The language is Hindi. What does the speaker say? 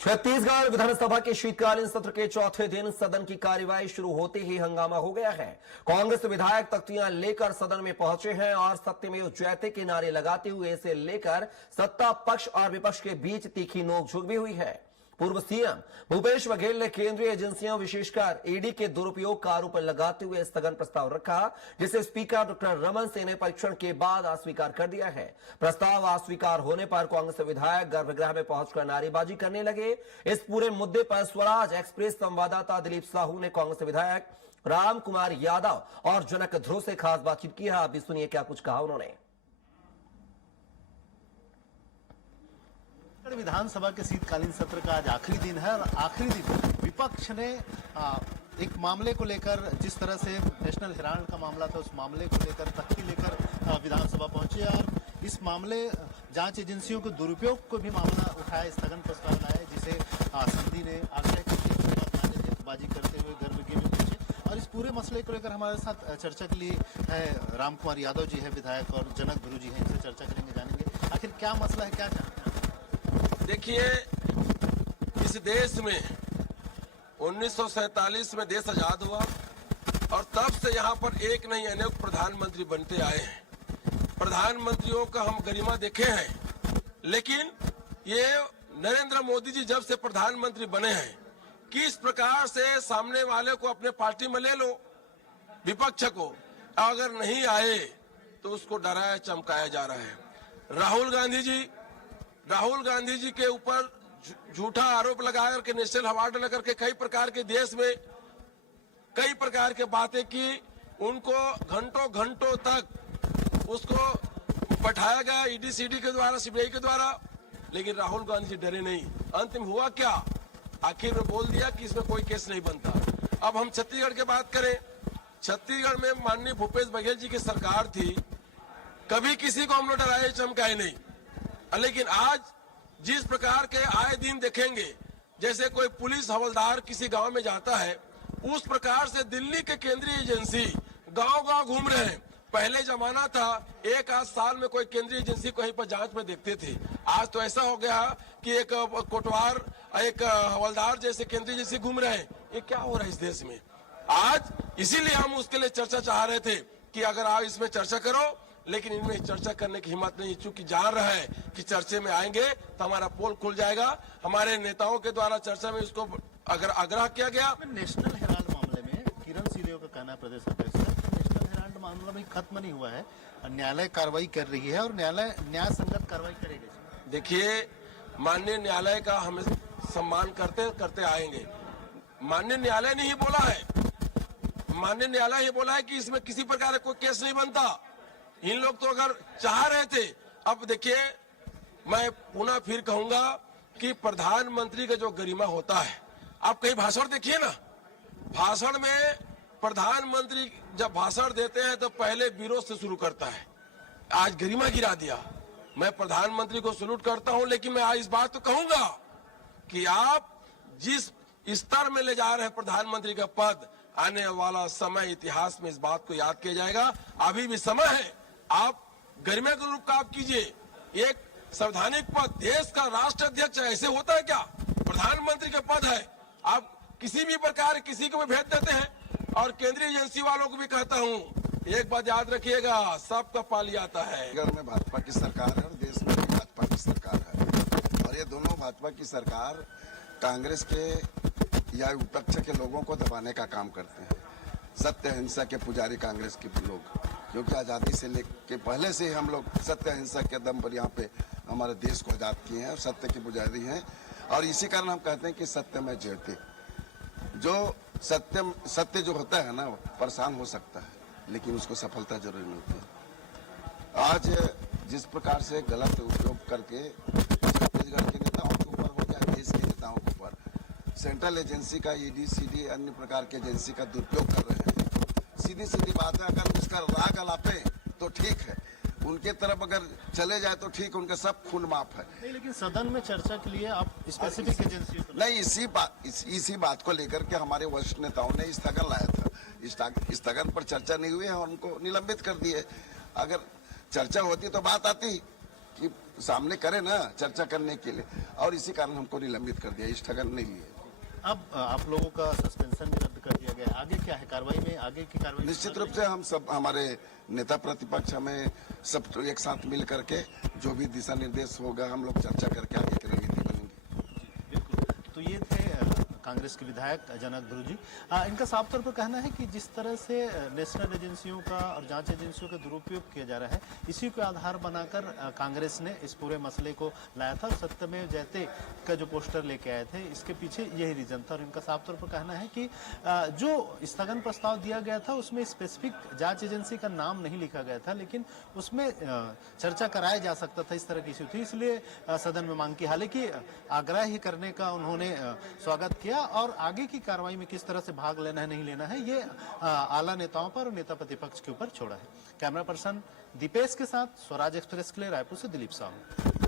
छत्तीसगढ़ विधानसभा के शीतकालीन सत्र के चौथे दिन सदन की कार्यवाही शुरू होते ही हंगामा हो गया है। कांग्रेस विधायक तख्तियां लेकर सदन में पहुंचे हैं और सत्यमेव जयते के नारे लगाते हुए इसे लेकर सत्ता पक्ष और विपक्ष के बीच तीखी नोकझोंक भी हुई है। पूर्व सीएम भूपेश बघेल ने केंद्रीय एजेंसियों विशेषकर ईडी के दुरुपयोग का आरोप लगाते हुए स्थगन प्रस्ताव रखा, जिसे स्पीकर डॉक्टर रमन सिंह ने परीक्षण के बाद अस्वीकार कर दिया है। प्रस्ताव अस्वीकार होने पर कांग्रेस विधायक गर्भगृह में पहुंचकर नारेबाजी करने लगे। इस पूरे मुद्दे पर स्वराज एक्सप्रेस संवाददाता दिलीप साहू ने कांग्रेस विधायक राम कुमार यादव और जनक ध्रुव से खास बातचीत की है। आप भी सुनिए क्या कुछ कहा उन्होंने। विधानसभा के शीतकालीन सत्र का आज आखिरी दिन है और आखिरी दिन विपक्ष ने एक मामले को लेकर, जिस तरह से नेशनल हेराल्ड का मामला था, उस मामले को लेकर तख्ती लेकर विधानसभा पहुंचे और इस मामले जांच एजेंसियों के दुरुपयोग को भी मामला उठाया, स्थगन प्रस्ताव लाया, जिसे संधि ने आग्रह की बाजी करते हुए गर्भगृह में पहुंचे। और इस पूरे मसले को लेकर हमारे साथ चर्चा के लिए है राम कुमार यादव जी है विधायक, और जनक ध्रुव जी है, इनसे चर्चा करेंगे, जानेंगे आखिर क्या मसला है, क्या चाहते हैं। देखिए, इस देश में 1947 में देश आजाद हुआ और तब से यहाँ पर एक नहीं अनेक प्रधानमंत्री बनते आए हैं। प्रधानमंत्रियों का हम गरिमा देखे हैं, लेकिन ये नरेंद्र मोदी जी जब से प्रधानमंत्री बने हैं, किस प्रकार से सामने वाले को अपने पार्टी में ले लो, विपक्ष को अगर नहीं आए तो उसको डराया चमकाया जा रहा है। राहुल गांधी जी के ऊपर झूठा आरोप लगा करके नेशनल अवार्ड लेकर के कई प्रकार के देश में कई प्रकार के बातें की, उनको घंटों घंटों तक उसको बैठाया गया ईडी सीडी के द्वारा, सीबीआई के द्वारा, लेकिन राहुल गांधी जी डरे नहीं। अंतिम हुआ क्या, आखिर में बोल दिया कि इसमें कोई केस नहीं बनता। अब हम छत्तीसगढ़ की बात करें, छत्तीसगढ़ में माननीय भूपेश बघेल जी की सरकार थी, कभी किसी को हम लोग डराए चमकाए नहीं। लेकिन आज जिस प्रकार के आए दिन देखेंगे, जैसे कोई पुलिस हवलदार किसी गांव में जाता है, उस प्रकार से दिल्ली के केंद्रीय एजेंसी गांव-गांव घूम रहे हैं। पहले जमाना था एक आध साल में कोई केंद्रीय एजेंसी कहीं पर जांच में देखते थे, आज तो ऐसा हो गया कि एक कोटवार एक हवलदार जैसे केंद्रीय एजेंसी घूम रहे हैं। ये क्या हो रहा है इस देश में आज? इसीलिए हम उसके लिए चर्चा चाह रहे थे कि अगर आप इसमें चर्चा करो, लेकिन इनमें चर्चा करने की हिम्मत नहीं, चूंकि जान रहा है कि चर्चे में आएंगे तो हमारा पोल खुल जाएगा। हमारे नेताओं के द्वारा चर्चा में इसको अगर आग्रह किया गया। नेशनल हेराल्ड मामले में किरण सिंहदेव का कहना है, प्रदेश अध्यक्ष, नेशनल हेराल्ड मामला में खत्म नहीं हुआ है, न्यायालय कार्रवाई कर रही है और न्यायालय न्याय संगत कार्रवाई करेगी। देखिए, माननीय न्यायालय का हम सम्मान करते करते आएंगे। माननीय न्यायालय ने ही बोला है, माननीय न्यायालय ही बोला है कि इसमें किसी प्रकार का कोई केस नहीं बनता। इन लोग तो अगर चाह रहे थे, अब देखिए, मैं पुनः फिर कहूंगा कि प्रधानमंत्री का जो गरिमा होता है, आप कहीं भाषण देखिए ना, भाषण में प्रधानमंत्री जब भाषण देते हैं तो पहले विरोध से शुरू करता है। आज गरिमा गिरा दिया। मैं प्रधानमंत्री को सैल्यूट करता हूं, लेकिन मैं आज इस बात तो कहूंगा कि आप जिस स्तर में ले जा रहे हैं प्रधानमंत्री का पद, आने वाला समय इतिहास में इस बात को याद किया जाएगा। अभी भी समय है, आप गरिमा के रूप काम कीजिए। एक संवैधानिक पद, देश का राष्ट्र अध्यक्ष ऐसे होता है क्या? प्रधानमंत्री का पद है, आप किसी भी प्रकार किसी को भी भेज देते हैं। और केंद्रीय एजेंसी वालों को भी कहता हूं, एक बात याद रखिएगा, सबका पाली आता है। छत्तीसगढ़ में भाजपा की सरकार है और देश में भी भाजपा की सरकार है, और ये दोनों भाजपा की सरकार कांग्रेस के या विपक्ष के लोगों को दबाने का काम करते हैं। सत्य अहिंसा के पुजारी कांग्रेस के लोग, क्योंकि आजादी से लेके पहले से हम लोग सत्य अहिंसा के दम पर यहाँ पे हमारे देश को आजाद किए हैं और सत्य के पुजारी हैं। और इसी कारण हम कहते हैं कि सत्य में जयते। जो सत्य जो होता है ना, परेशान हो सकता है, लेकिन उसको सफलता जरूर मिलती है। आज जिस प्रकार से गलत उपयोग करके छत्तीसगढ़ के नेताओं के ऊपर हो या देश के नेताओं के ऊपर सेंट्रल एजेंसी का ईडी सीडी अन्य प्रकार के एजेंसी का दुरुपयोग कर रहे हैं, सीधी सीधी बात है। अगर उसका राग अलापे तो ठीक है, उनके तरफ अगर चले जाए तो ठीक, उनका सब खून माफ है। नहीं, लेकिन सदन में चर्चा के लिए आप स्पेसिफिक एजेंसी नहीं, इसी बात को लेकर के हमारे वरिष्ठ नेताओं ने स्थगन लाया था। स्थगन पर चर्चा नहीं हुई है और उनको निलंबित कर दिए। अगर चर्चा होती तो बात आती कि सामने करे ना चर्चा करने के लिए, और इसी कारण हमको निलंबित कर दिया, स्थगन नहीं लिए। अब आप लोगों का सस्पेंशन भी रद्द कर दिया गया, आगे क्या है कार्रवाई में, आगे की कार्रवाई? निश्चित रूप से हम सब, हमारे नेता प्रतिपक्ष हमें सब एक साथ मिल करके जो भी दिशा निर्देश होगा हम लोग चर्चा करके आगे की रणनीति बनेंगे। बिल्कुल। तो ये थे कांग्रेस के विधायक जनक ध्रुव जी। इनका साफ तौर पर कहना है कि जिस तरह से नेशनल एजेंसियों का और जांच एजेंसियों का दुरुपयोग किया जा रहा है, इसी को आधार बनाकर कांग्रेस ने इस पूरे मसले को लाया था। सत्यमेव जयते का जो पोस्टर लेके आए थे, इसके पीछे यही रीजन था। और इनका साफ तौर पर कहना है कि जो स्थगन प्रस्ताव दिया गया था उसमें स्पेसिफिक जांच एजेंसी का नाम नहीं लिखा गया था, लेकिन उसमें चर्चा कराया जा सकता था, इस तरह की इश्यू थी, इसलिए सदन में मांग की। हालांकि आग्रह ही करने का उन्होंने स्वागत किया, और आगे की कार्रवाई में किस तरह से भाग लेना है नहीं लेना है, ये आला नेताओं पर और नेता प्रतिपक्ष के ऊपर छोड़ा है। कैमरा पर्सन दीपेश के साथ स्वराज एक्सप्रेस के लिए रायपुर से दिलीप साहू।